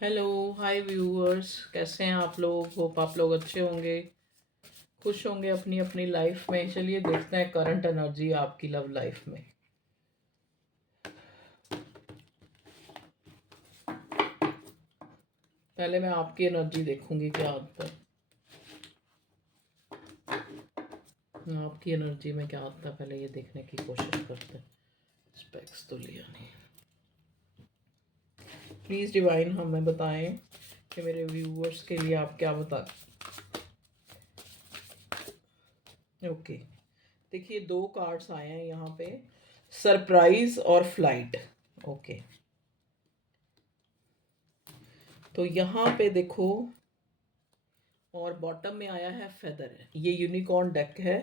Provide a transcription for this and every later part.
Hello, हाय viewers. कैसे हैं आप लोग? होप आप लोग अच्छे होंगे, खुश होंगे अपनी अपनी लाइफ में। चलिए देखते हैं करंट एनर्जी आपकी लव लाइफ में। पहले मैं आपकी एनर्जी देखूंगी क्या आता है, आपकी एनर्जी में क्या आता है, पहले ये देखने की कोशिश करते हैं। स्पेक्स तो लिया नहीं। प्लीज़ डिवाइन हमें बताएं कि मेरे व्यूअर्स के लिए आप क्या बता। ओके, देखिए दो कार्ड्स आए हैं यहाँ पे, सरप्राइज और फ्लाइट। ओके, तो यहाँ पे देखो, और बॉटम में आया है फेदर। ये यूनिकॉर्न डेक है।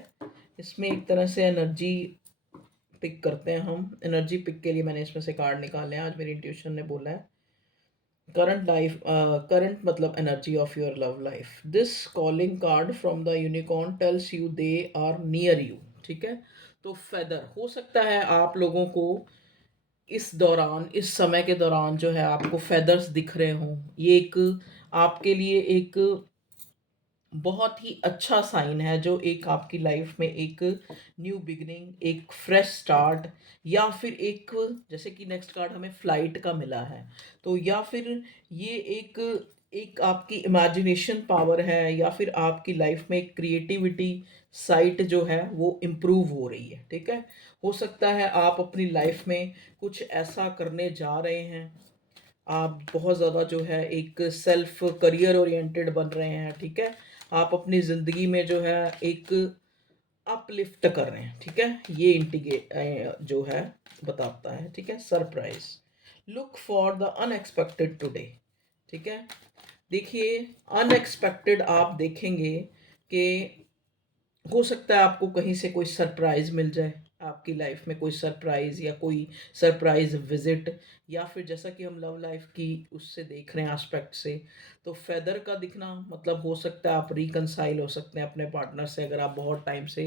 इसमें एक तरह से एनर्जी पिक करते हैं हम। एनर्जी पिक के लिए मैंने इसमें से कार्ड निकाले हैं। आज मेरी इंट्यूशन ने बोला है करंट लाइफ, करंट मतलब energy of your love life. This calling card from the unicorn tells you they are near you. ठीक है, तो फेदर हो सकता है आप लोगों को इस दौरान, इस समय के दौरान जो है आपको फेदर्स दिख रहे हों। ये एक आपके लिए एक बहुत ही अच्छा साइन है, जो एक आपकी लाइफ में एक न्यू बिगिनिंग, एक फ्रेश स्टार्ट, या फिर एक, जैसे कि नेक्स्ट कार्ड हमें फ्लाइट का मिला है, तो या फिर ये एक एक आपकी इमेजिनेशन पावर है, या फिर आपकी लाइफ में एक क्रिएटिविटी साइट जो है वो इम्प्रूव हो रही है। ठीक है, हो सकता है आप अपनी लाइफ में कुछ ऐसा करने जा रहे हैं। आप बहुत ज़्यादा जो है एक सेल्फ करियर ओरिएंटेड बन रहे हैं। ठीक है, आप अपनी ज़िंदगी में जो है एक अपलिफ्ट कर रहे हैं। ठीक है, ये इंटीग्रेट जो है बताता है। ठीक है, surprise, look for the unexpected today. ठीक है, देखिए अनएक्सपेक्टेड आप देखेंगे कि हो सकता है आपको कहीं से कोई सरप्राइज मिल जाए। आपकी लाइफ में कोई सरप्राइज, या कोई सरप्राइज विजिट, या फिर जैसा कि हम लव लाइफ की उससे देख रहे हैं एस्पेक्ट से, तो फेदर का दिखना मतलब हो सकता है आप रिकनसाइल हो सकते हैं अपने पार्टनर से, अगर आप बहुत टाइम से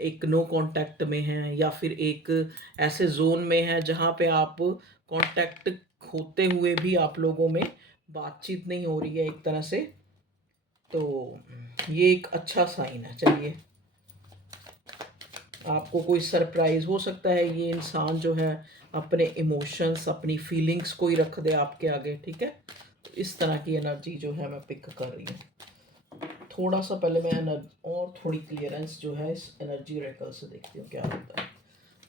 एक नो कांटेक्ट में हैं, या फिर एक ऐसे जोन में हैं जहाँ पे आप कांटेक्ट होते हुए भी आप लोगों में बातचीत नहीं हो रही है एक तरह से। तो ये एक अच्छा साइन है। चलिए, आपको कोई सरप्राइज हो सकता है, ये इंसान जो है अपने इमोशंस, अपनी फीलिंग्स को ही रख दे आपके आगे। ठीक है, तो इस तरह की एनर्जी जो है मैं पिक कर रही हूँ। थोड़ा सा पहले मैं और थोड़ी क्लियरेंस जो है इस एनर्जी रेकल से देखती हूँ क्या होता है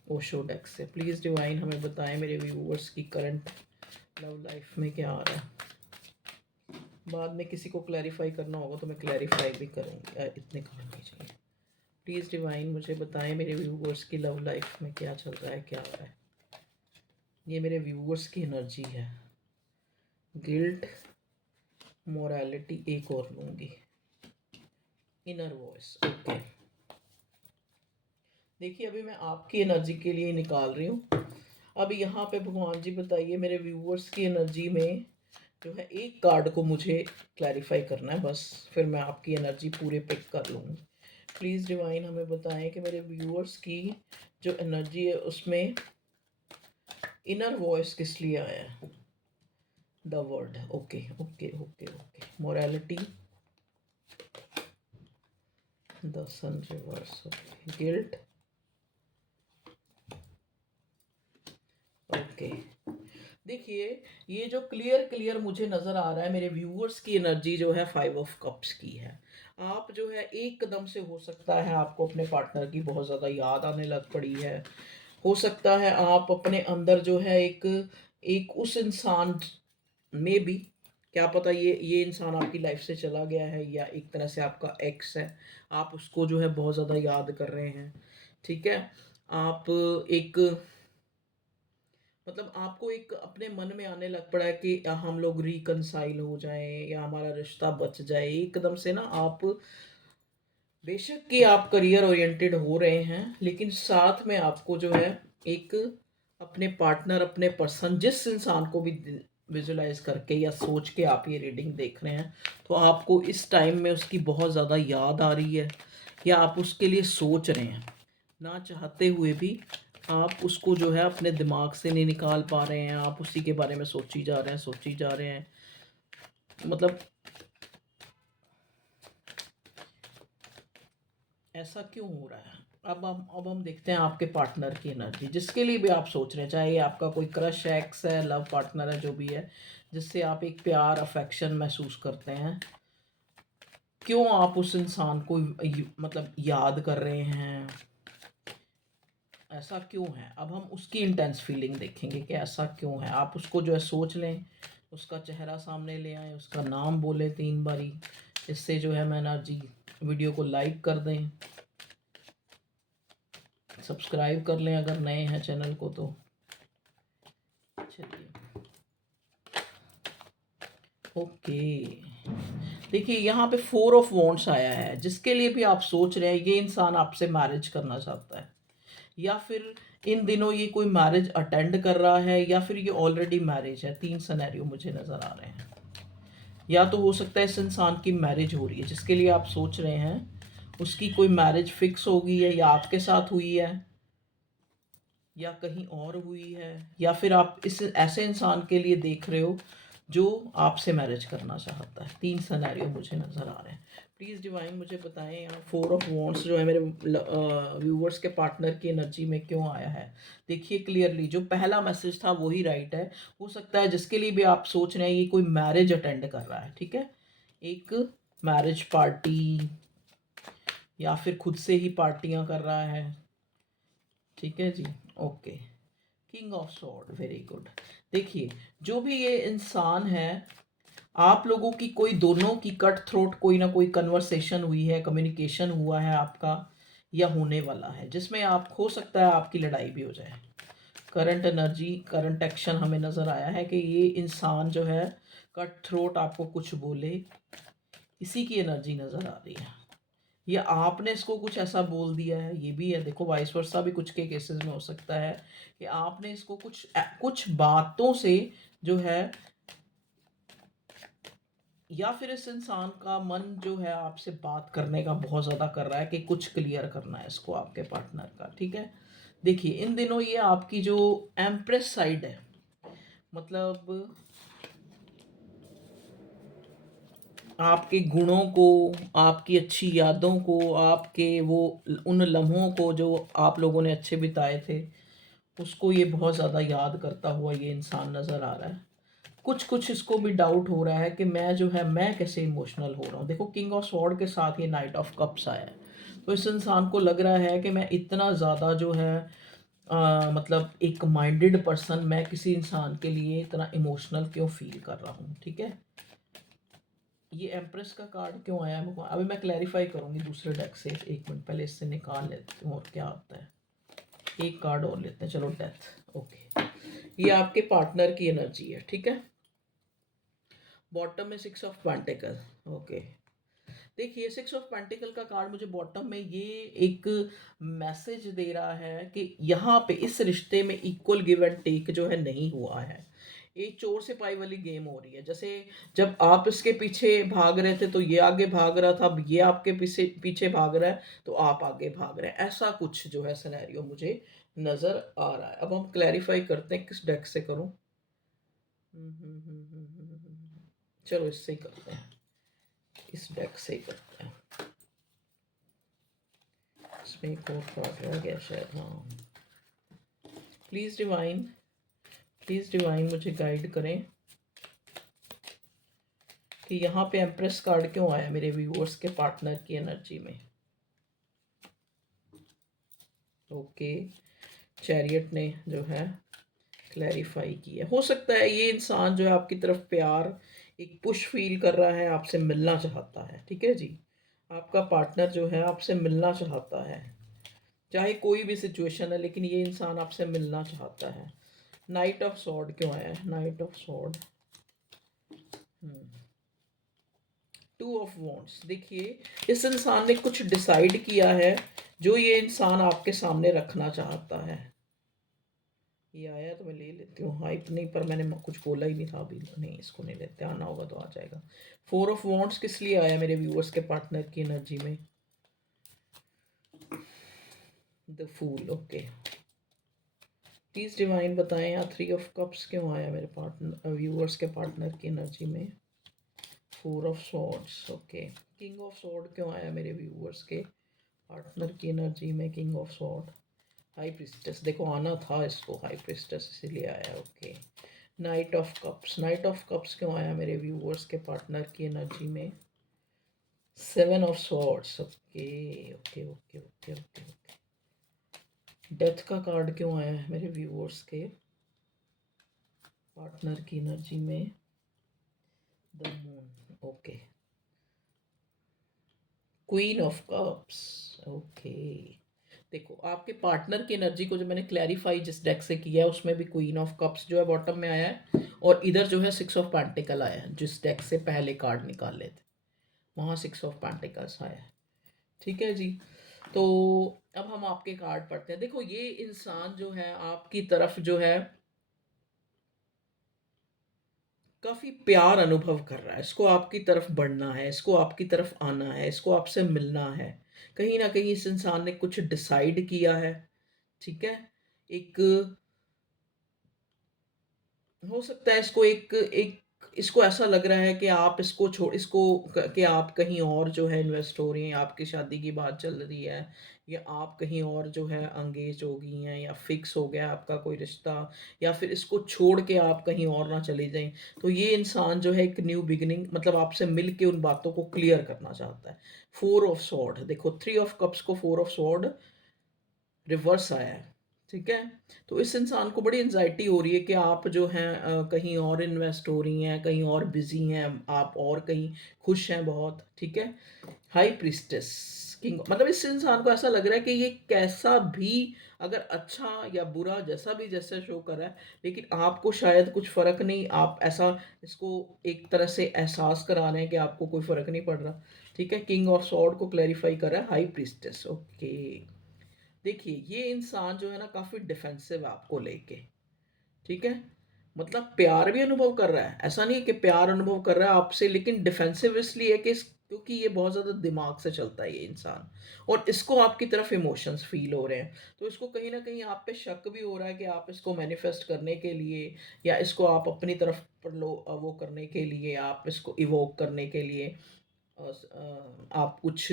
ओशो डेक से। प्लीज़ डिवाइन हमें बताएं मेरे व्यूअर्स की करंट लव लाइफ में क्या आ रहा है। बाद में किसी को क्लैरिफाई करना होगा तो मैं क्लैरिफाई भी करूँगी, इतने काम नहीं चाहिए। प्लीज़ डिवाइन मुझे बताएं मेरे व्यूअर्स की लव लाइफ में क्या चल रहा है, क्या हो रहा है। ये मेरे व्यूअर्स की एनर्जी है। गिल्ट, मोरालिटी एक और लूँगी, इनर वॉइस। ओके, देखिए अभी मैं आपकी एनर्जी के लिए निकाल रही हूँ। अब यहाँ पे भगवान जी बताइए मेरे व्यूअर्स की एनर्जी में जो है एक कार्ड को मुझे क्लैरिफाई करना है बस, फिर मैं आपकी एनर्जी पूरे पिक कर लूँगी। प्लीज़ डिवाइन हमें बताएं कि मेरे व्यूअर्स की जो एनर्जी है उसमें इनर वॉइस किस लिए आया है। The word, okay okay okay okay, morality, the sun reverse, okay, guilt, okay. देखिए ये जो क्लियर क्लियर मुझे नज़र आ रहा है, मेरे व्यूअर्स की एनर्जी जो है 5 ऑफ कप्स की है। आप जो है एकदम से हो सकता है आपको अपने पार्टनर की बहुत ज़्यादा याद आने लग पड़ी है। हो सकता है आप अपने अंदर जो है एक एक उस इंसान में भी, क्या पता ये इंसान आपकी लाइफ से चला गया है, या एक तरह से आपका एक्स है, आप उसको जो है बहुत ज़्यादा याद कर रहे हैं। ठीक है, आप एक मतलब आपको एक अपने मन में आने लग पड़ा है कि हम लोग रिकनसाइल हो जाएं, या हमारा रिश्ता बच जाए एकदम से ना। आप बेशक कि आप करियर ओरिएंटेड हो रहे हैं, लेकिन साथ में आपको जो है एक अपने पार्टनर, अपने पर्सन, जिस इंसान को भी विजुलाइज करके या सोच के आप ये रीडिंग देख रहे हैं, तो आपको इस टाइम में उसकी बहुत ज़्यादा याद आ रही है, या आप उसके लिए सोच रहे हैं ना चाहते हुए भी। आप उसको जो है अपने दिमाग से नहीं निकाल पा रहे हैं, आप उसी के बारे में सोची जा रहे हैं, सोची जा रहे हैं। मतलब ऐसा क्यों हो रहा है? अब हम देखते हैं आपके पार्टनर की एनर्जी, जिसके लिए भी आप सोच रहे हैं, चाहे ये आपका कोई क्रश है, एक्स है, लव पार्टनर है, जो भी है, जिससे आप एक प्यार अफेक्शन महसूस करते हैं। क्यों आप उस इंसान को मतलब याद कर रहे हैं? ऐसा क्यों है? अब हम उसकी इंटेंस फीलिंग देखेंगे कि ऐसा क्यों है। आप उसको जो है सोच लें, उसका चेहरा सामने ले आएँ, उसका नाम बोलें 3 बारी, इससे जो है मैं एनर्जी। वीडियो को लाइक कर दें, सब्सक्राइब कर लें अगर नए हैं चैनल को तो। चलिए, ओके। देखिए यहाँ पे 4 ऑफ वॉन्ड्स आया है, जिसके लिए भी आप सोच रहे हैं ये इंसान आपसे मैरिज करना चाहता है, या फिर इन दिनों ये कोई मैरिज अटेंड कर रहा है, या फिर ये ऑलरेडी मैरिज है। 3 सिनेरियो मुझे नज़र आ रहे हैं। या तो हो सकता है इस इंसान की मैरिज हो रही है, जिसके लिए आप सोच रहे हैं, उसकी कोई मैरिज फिक्स हो गई है, या आपके साथ हुई है, या कहीं और हुई है, या फिर आप इस ऐसे इंसान के लिए देख रहे हो जो आपसे मैरिज करना चाहता है। 3 सिनेरियो मुझे नज़र आ रहे हैं। प्लीज़ डिवाइन मुझे बताएं यहाँ 4 ऑफ वॉन्ड्स जो है मेरे व्यूवर्स के पार्टनर की एनर्जी में क्यों आया है। देखिए क्लियरली जो पहला मैसेज था वही राइट है। हो सकता है जिसके लिए भी आप सोच रहे हैं ये कोई मैरिज अटेंड कर रहा है, ठीक है, एक मैरिज पार्टी, या फिर खुद से ही पार्टियां कर रहा है, ठीक है जी। Okay, king of sword, very good. देखिए जो भी ये इंसान है, आप लोगों की कोई दोनों की कट थ्रोट कोई ना कोई कन्वर्सेशन हुई है, कम्युनिकेशन हुआ है आपका, या होने वाला है, जिसमें आप हो सकता है आपकी लड़ाई भी हो जाए। करंट एनर्जी, करंट एक्शन हमें नज़र आया है कि ये इंसान जो है कट थ्रोट आपको कुछ बोले, इसी की एनर्जी नज़र आ रही है, या आपने इसको कुछ ऐसा बोल दिया है, ये भी है। देखो वाइस वर्सा भी कुछ के केसेस में हो सकता है कि आपने इसको कुछ बातों से जो है, या फिर इस इंसान का मन जो है आपसे बात करने का बहुत ज़्यादा कर रहा है कि कुछ क्लियर करना है इसको आपके पार्टनर का, ठीक है। देखिए इन दिनों ये आपकी जो एम्प्रेस साइड है, मतलब आपके गुणों को, आपकी अच्छी यादों को, आपके वो उन लम्हों को जो आप लोगों ने अच्छे बिताए थे, उसको ये बहुत ज़्यादा याद करता हुआ ये इंसान नज़र आ रहा है। कुछ कुछ इसको भी डाउट हो रहा है कि मैं जो है मैं कैसे इमोशनल हो रहा हूँ। देखो किंग ऑफ स्वॉर्ड के साथ ये नाइट ऑफ कप्स आया है, तो इस इंसान को लग रहा है कि मैं इतना ज़्यादा जो है मतलब एक माइंडेड पर्सन, मैं किसी इंसान के लिए इतना इमोशनल क्यों फील कर रहा हूँ, ठीक है। ये एम्प्रेस का कार्ड क्यों आया है अभी मैं क्लैरिफाई करूँगी दूसरे डेक से। एक मिनट पहले इससे निकाल लेती हूँ और क्या आता है। एक कार्ड और लेते हैं, चलो डेथ। ओके, ये आपके पार्टनर की एनर्जी है, ठीक है। बॉटम में 6 ऑफ पेंटिकल। ओके, देखिए 6 ऑफ पेंटिकल का कार्ड मुझे बॉटम में ये एक मैसेज दे रहा है कि यहाँ पे इस रिश्ते में इक्वल गिव एंड टेक जो है नहीं हुआ है। एक चोर सिपाही वाली गेम हो रही है, जैसे जब आप इसके पीछे भाग रहे थे तो ये आगे भाग रहा था, अब ये आपके पीछे पीछे भाग रहा है तो आप आगे भाग रहे हैं। ऐसा कुछ जो है सिनेरियो मुझे नजर आ रहा है। अब हम क्लैरिफाई करते हैं किस डेक से करूं। चलो इससे ही करते हैं, इस डेक से ही करते हैं। इसमें एक और कार्ड रह गया शायद, हाँ। प्लीज़ डिवाइन, प्लीज़ डिवाइन मुझे गाइड करें कि यहाँ पे एम्प्रेस कार्ड क्यों आया मेरे व्यूअर्स के पार्टनर की एनर्जी में। ओके, चैरियट ने जो है क्लैरिफाई किया। हो सकता है ये इंसान जो है आपकी तरफ प्यार, एक पुश फील कर रहा है, आपसे मिलना चाहता है, ठीक है जी। आपका पार्टनर जो है आपसे मिलना चाहता है, चाहे कोई भी सिचुएशन है, लेकिन ये इंसान आपसे मिलना चाहता है। नाइट ऑफ सॉर्ड क्यों आया है? Night of sword, 2 of wands. देखिए इस इंसान ने कुछ डिसाइड किया है जो ये इंसान आपके सामने रखना चाहता है। ये आया तो मैं ले लेती हूँ, हाइप नहीं, पर मैंने कुछ बोला ही नहीं था अभी। नहीं, इसको नहीं लेते, आना होगा तो आ जाएगा। 4 ऑफ वॉन्ड्स किस लिए आया मेरे व्यूअर्स के पार्टनर की एनर्जी में? The fool. Okay, please divine बताएं यहाँ 3 ऑफ कप्स क्यों आया मेरे पार्टनर व्यूअर्स के पार्टनर की एनर्जी में। 4 of swords, okay. King of sword क्यों आया मेरे व्यूअर्स के पार्टनर की एनर्जी में? King of sword, high priestess, देखो आना था इसको, हाई प्रिस्टेस इसीलिए आया, okay. Knight of cups, knight of cups क्यों आया मेरे व्यूअर्स के पार्टनर की एनर्जी में? 7 of swords, okay okay okay okay okay okay. Death का कार्ड क्यों आया है मेरे व्यूअर्स के पार्टनर की एनर्जी में? The moon, okay. Queen of cups, okay. देखो आपके पार्टनर की एनर्जी को जो मैंने क्लैरिफाई जिस डेक से किया है उसमें भी क्वीन ऑफ कप्स जो है बॉटम में आया है, और इधर जो है 6 ऑफ पेंटिकल आया है, जिस डेक से पहले कार्ड निकाले थे वहाँ 6 ऑफ पेंटिकल्स आया है, ठीक है जी। तो अब हम आपके कार्ड पढ़ते हैं। देखो ये इंसान जो है आपकी तरफ जो है काफ़ी प्यार अनुभव कर रहा है, इसको आपकी तरफ बढ़ना है, इसको आपकी तरफ आना है, इसको आपसे मिलना है। कहीं ना कहीं इस इंसान ने कुछ डिसाइड किया है, ठीक है। एक हो सकता है इसको एक एक इसको ऐसा लग रहा है कि आप इसको छोड़ इसको कि आप कहीं और जो है इन्वेस्ट हो रही हैं, आपकी शादी की बात चल रही है, या आप कहीं और जो है अंगेज हो गई हैं, या फिक्स हो गया आपका कोई रिश्ता, या फिर इसको छोड़ के आप कहीं और ना चली जाएं। तो ये इंसान जो है एक न्यू बिगिनिंग, मतलब आपसे मिल के उन बातों को क्लियर करना चाहता है। 4 ऑफ सॉर्ड, देखो 3 ऑफ कप्स को 4 ऑफ सॉर्ड रिवर्स आया है, ठीक है। तो इस इंसान को बड़ी एंजाइटी हो रही है कि आप जो हैं कहीं और इन्वेस्ट हो रही हैं, कहीं और बिजी हैं आप, और कहीं खुश हैं बहुत, ठीक है। हाई प्रीस्टेस किंग, मतलब इस इंसान को ऐसा लग रहा है कि ये कैसा भी, अगर अच्छा या बुरा जैसा भी जैसे शो कर रहा है, लेकिन आपको शायद कुछ फर्क नहीं, आप ऐसा इसको एक तरह से एहसास करा रहे हैं कि आपको कोई फर्क नहीं पड़ रहा, ठीक है। किंग ऑफ सॉर्ड को क्लैरिफाई कर रहा है हाई प्रीस्टेस, ओके। देखिए ये इंसान जो है ना काफ़ी डिफेंसिव है आपको लेके, ठीक है। मतलब प्यार भी अनुभव कर रहा है, ऐसा नहीं है कि प्यार अनुभव कर रहा है आपसे, लेकिन डिफेंसिव इसलिए है कि क्योंकि ये बहुत ज़्यादा दिमाग से चलता है ये इंसान, और इसको आपकी तरफ इमोशंस फील हो रहे हैं। तो इसको कहीं ना कहीं आप पे शक भी हो रहा है कि आप इसको मैनिफेस्ट करने के लिए, या इसको आप अपनी तरफ पर लो वो करने के लिए, आप इसको इवोक करने के लिए आप कुछ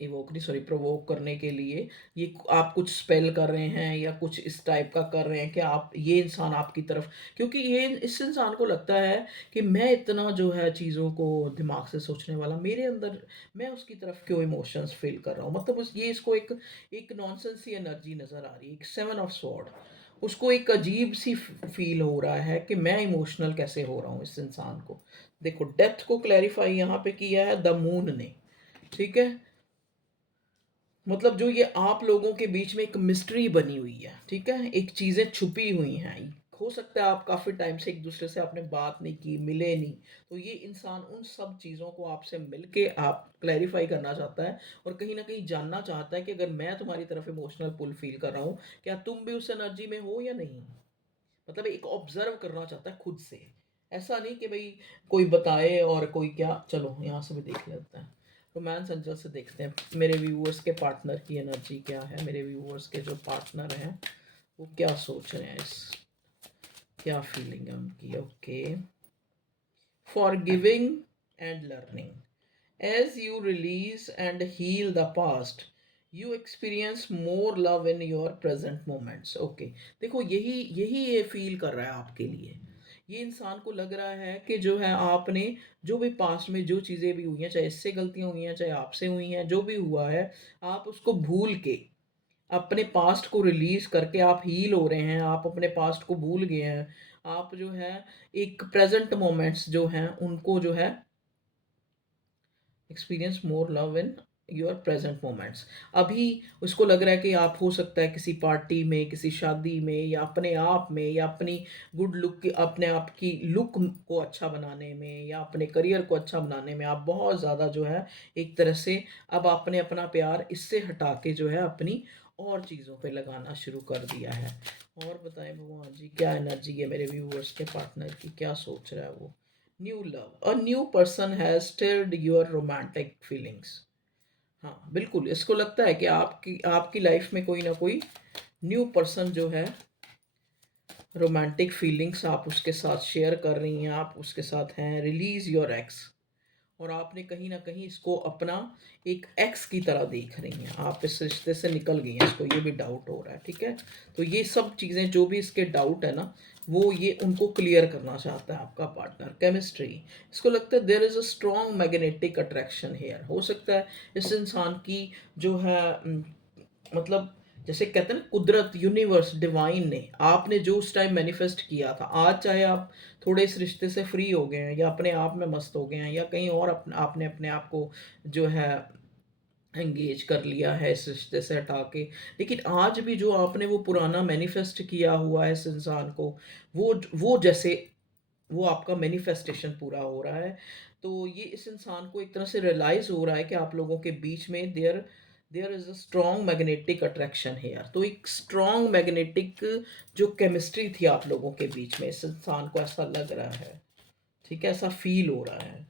इवोक नहीं, सॉरी, प्रोवोक करने के लिए ये आप कुछ स्पेल कर रहे हैं, या कुछ इस टाइप का कर रहे हैं कि आप ये इंसान आपकी तरफ, क्योंकि ये इस इंसान को लगता है कि मैं इतना जो है चीज़ों को दिमाग से सोचने वाला, मेरे अंदर मैं उसकी तरफ क्यों इमोशंस फील कर रहा हूँ, मतलब ये इसको एक एक नॉनसेंस सी एनर्जी नज़र आ रही है, एक 7 ऑफ स्वॉर्ड। उसको एक अजीब सी फील हो रहा है कि मैं इमोशनल कैसे हो रहा हूँ इस इंसान को। देखो डेथ को क्लैरिफाई यहाँ पे किया है द मून ने, ठीक है। मतलब जो ये आप लोगों के बीच में एक मिस्ट्री बनी हुई है, ठीक है, एक चीज़ें छुपी हुई हैं। हो सकता है आप काफ़ी टाइम से एक दूसरे से आपने बात नहीं की, मिले नहीं, तो ये इंसान उन सब चीज़ों को आपसे मिल के आप क्लैरिफाई करना चाहता है, और कहीं ना कहीं जानना चाहता है कि अगर मैं तुम्हारी तरफ इमोशनल पुल फील कर रहा हूँ, क्या तुम भी उस एनर्जी में हो या नहीं। मतलब एक ऑब्जर्व करना चाहता है खुद से, ऐसा नहीं कि भाई कोई बताए और कोई क्या। चलो यहाँ से भी देख लेते हैं, रोमांस एंजल से देखते हैं मेरे व्यूअर्स के पार्टनर की एनर्जी क्या है, मेरे व्यूअर्स के जो पार्टनर हैं वो क्या सोच रहे हैं, इस क्या फीलिंग है उनकी, okay. For giving and learning, as you release and heal the past, you experience more love in your present moments, okay। देखो यही यही ये फील कर रहा है आपके लिए, ये इंसान को लग रहा है कि जो है आपने जो भी पास्ट में जो चीज़ें भी हुई हैं, चाहे इससे गलतियां हुई हैं, चाहे आपसे हुई हैं, जो भी हुआ है, आप उसको भूल के अपने पास्ट को रिलीज करके आप हील हो रहे हैं, आप अपने पास्ट को भूल गए हैं, आप जो है एक प्रेजेंट मोमेंट्स जो हैं उनको जो है experience more love in your present moments. अभी उसको लग रहा है कि आप हो सकता है किसी पार्टी में, किसी शादी में, या अपने आप में, या अपनी गुड लुक की, अपने आप की लुक को अच्छा बनाने में, या अपने करियर को अच्छा बनाने में आप बहुत ज़्यादा जो है एक तरह से अब आपने अपना प्यार इससे हटा के जो है अपनी और चीज़ों पे लगाना शुरू कर दिया है। और बताएं भगवान जी क्या एनर्जी है मेरे व्यूअर्स के पार्टनर की, क्या सोच रहा है वो। New love, a new person has stirred your romantic feelings. हाँ बिल्कुल, इसको लगता है कि आपकी आपकी लाइफ में कोई ना कोई न्यू पर्सन जो है रोमांटिक फीलिंग्स आप उसके साथ शेयर कर रही हैं, आप उसके साथ हैं, रिलीज योर एक्स। और आपने कहीं ना कहीं इसको अपना एक एक्स की तरह देख रही हैं, आप इस रिश्ते से निकल गई हैं, इसको ये भी डाउट हो रहा है, ठीक है। तो ये सब चीज़ें जो भी इसके डाउट है ना, वो ये उनको क्लियर करना चाहता है आपका पार्टनर। केमिस्ट्री, इसको लगता है there is a strong magnetic attraction here. हो सकता है इस इंसान की जो है मतलब जैसे कहते हैं ना, कुदरत, यूनिवर्स, डिवाइन ने आपने जो उस टाइम मैनिफेस्ट किया था, आज चाहे आप थोड़े इस रिश्ते से फ्री हो गए हैं या अपने आप में मस्त हो गए हैं या कहीं और आपने अपने आप को जो है एंगेज कर लिया है इस रिश्ते से हटा के, लेकिन आज भी जो आपने वो पुराना मैनिफेस्ट किया हुआ है इस इंसान को, वो जैसे वो आपका मैनिफेस्टेशन पूरा हो रहा है। तो ये इस इंसान को एक तरह से रियलाइज हो रहा है कि आप लोगों के बीच में there there is a strong magnetic attraction here. तो एक स्ट्रॉन्ग मैग्नेटिक जो केमिस्ट्री थी आप लोगों के बीच में, इस इंसान को ऐसा लग रहा है, ठीक है, ऐसा फील हो रहा है।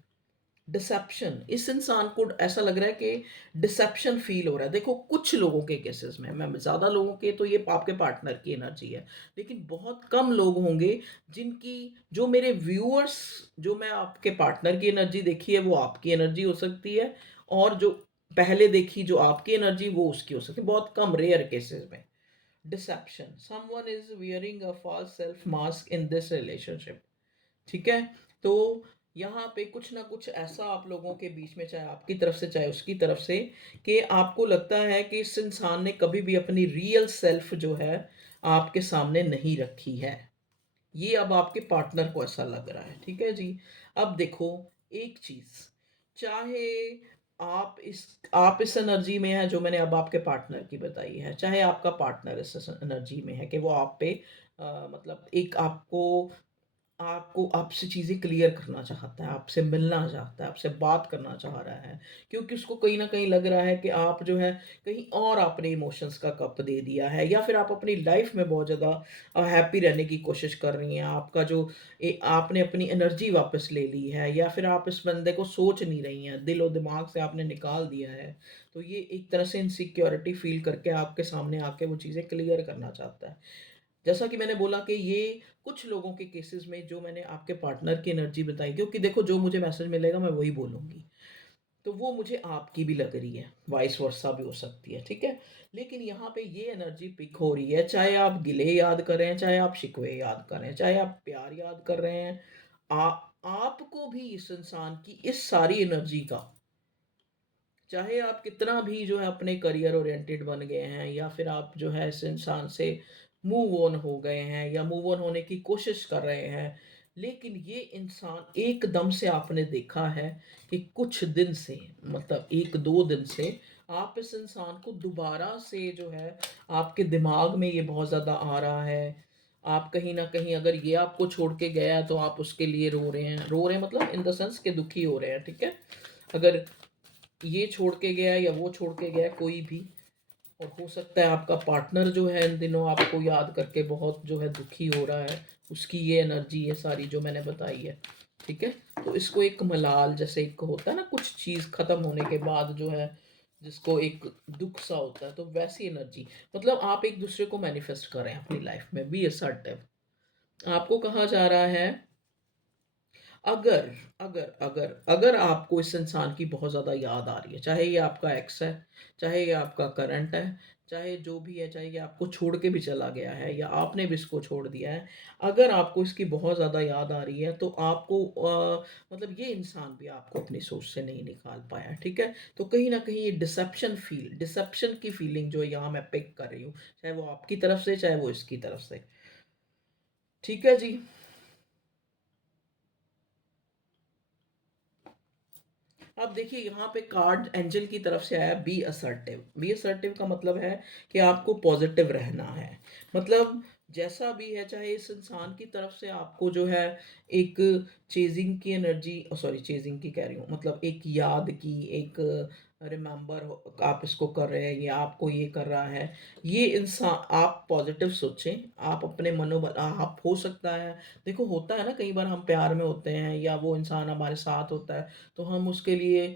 डिसेप्शन, इस इंसान को ऐसा लग रहा है कि डिसेप्शन फील हो रहा है। देखो कुछ लोगों के केसेस में, मैं ज़्यादा लोगों के तो ये आपके पार्टनर की एनर्जी है, लेकिन बहुत कम लोग होंगे जिनकी, जो मेरे व्यूअर्स, जो मैं आपके पार्टनर की एनर्जी देखी है वो आपकी एनर्जी हो सकती है, और जो पहले देखी जो आपकी एनर्जी वो उसकी हो सकती है, बहुत कम रेयर केसेस में। Deception, someone is wearing a false self mask in this relationship, ठीक है। तो यहाँ पे कुछ ना कुछ ऐसा आप लोगों के बीच में, चाहे आपकी तरफ से चाहे उसकी तरफ से, कि आपको लगता है कि इस इंसान ने कभी भी अपनी रियल सेल्फ जो है आपके सामने नहीं रखी है। ये अब आपके पार्टनर को ऐसा लग रहा है, ठीक है जी। अब देखो एक चीज, चाहे आप इस एनर्जी में है जो मैंने अब आपके पार्टनर की बताई है, चाहे आपका पार्टनर इस एनर्जी में है कि वो आप पे मतलब एक आपको आपको आपसे चीज़ें क्लियर करना चाहता है, आपसे मिलना चाहता है, आपसे बात करना चाह रहा है, क्योंकि उसको कहीं न कहीं लग रहा है कि आप जो है कहीं और आपने इमोशंस का कप दे दिया है, या फिर आप अपनी लाइफ़ में बहुत ज़्यादा हैप्पी रहने की कोशिश कर रही हैं। आपका जो आपने अपनी एनर्जी वापस ले ली है, या फिर आप इस बंदे को सोच नहीं रही हैं, दिलो-दिमाग से आपने निकाल दिया है। तो ये एक तरह से इनसिक्योरिटी फ़ील करके आपके सामने आके वो चीज़ें क्लियर करना चाहता है। जैसा कि मैंने बोला कि ये कुछ लोगों के केसेस में जो मैंने आपके पार्टनर की एनर्जी बताई, क्योंकि देखो जो मुझे मैसेज मिलेगा मैं वही बोलूँगी। तो वो मुझे आपकी भी लग रही है, वाइस वर्सा भी हो सकती है, ठीक है? लेकिन यहाँ पे ये एनर्जी पिक हो रही है, चाहे आप गिले याद कर रहे हैं, चाहे आप शिकवे याद कर रहे हैं, चाहे आप प्यार याद कर रहे हैं, आ आपको भी इस इंसान की इस सारी एनर्जी का, चाहे आप कितना भी जो है अपने करियर ओरिएंटेड बन गए हैं, या फिर आप जो है इस इंसान से मूव ऑन हो गए हैं या मूव ऑन होने की कोशिश कर रहे हैं, लेकिन ये इंसान एकदम से आपने देखा है कि कुछ दिन से, मतलब 1-2 दिन से आप इस इंसान को दोबारा से जो है आपके दिमाग में ये बहुत ज़्यादा आ रहा है। आप कहीं न कहीं, अगर ये आपको छोड़ के गया है तो आप उसके लिए रो रहे हैं मतलब इन द सेंस कि दुखी हो रहे हैं, ठीक है? अगर ये छोड़ के गया या वो छोड़ के गया, कोई भी। और हो सकता है आपका पार्टनर जो है इन दिनों आपको याद करके बहुत जो है दुखी हो रहा है, उसकी ये एनर्जी ये सारी जो मैंने बताई है, ठीक है। तो इसको एक मलाल, जैसे एक होता है ना कुछ चीज़ ख़त्म होने के बाद जो है जिसको एक दुख सा होता है, तो वैसी एनर्जी, मतलब आप एक दूसरे को मैनिफेस्ट कर रहे हैं अपनी लाइफ में, बी असर्टिव। आपको कहा जा रहा है, अगर अगर अगर अगर आपको इस इंसान की बहुत ज़्यादा याद आ रही है, चाहे ये आपका एक्स है, चाहे ये आपका करंट है, चाहे जो भी है, चाहे ये आपको छोड़ के भी चला गया है या आपने भी इसको छोड़ दिया है, अगर आपको इसकी बहुत ज़्यादा याद आ रही है तो आपको मतलब ये इंसान भी आपको अपनी सोच से नहीं निकाल पाया, ठीक है। तो कहीं ना कहीं ये डिसेप्शन की फीलिंग जो यहाँ मैं पिक कर रही हूँ, चाहे वो आपकी तरफ से चाहे वो इसकी तरफ से, ठीक है जी। अब देखिए यहाँ पे कार्ड एंजल की तरफ से आया, बी असर्टिव। बी असर्टिव का मतलब है कि आपको पॉजिटिव रहना है, मतलब जैसा भी है, चाहे इस इंसान की तरफ से आपको जो है एक चेजिंग की एनर्जी, सॉरी चेजिंग की कह रही हूँ, मतलब एक याद की, एक रिमेंबर आप इसको कर रहे हैं या आपको ये कर रहा है, ये इंसान, आप पॉजिटिव सोचें, आप अपने मनोबल, आप हो सकता है, देखो होता है ना कई बार हम प्यार में होते हैं या वो इंसान हमारे साथ होता है तो हम उसके लिए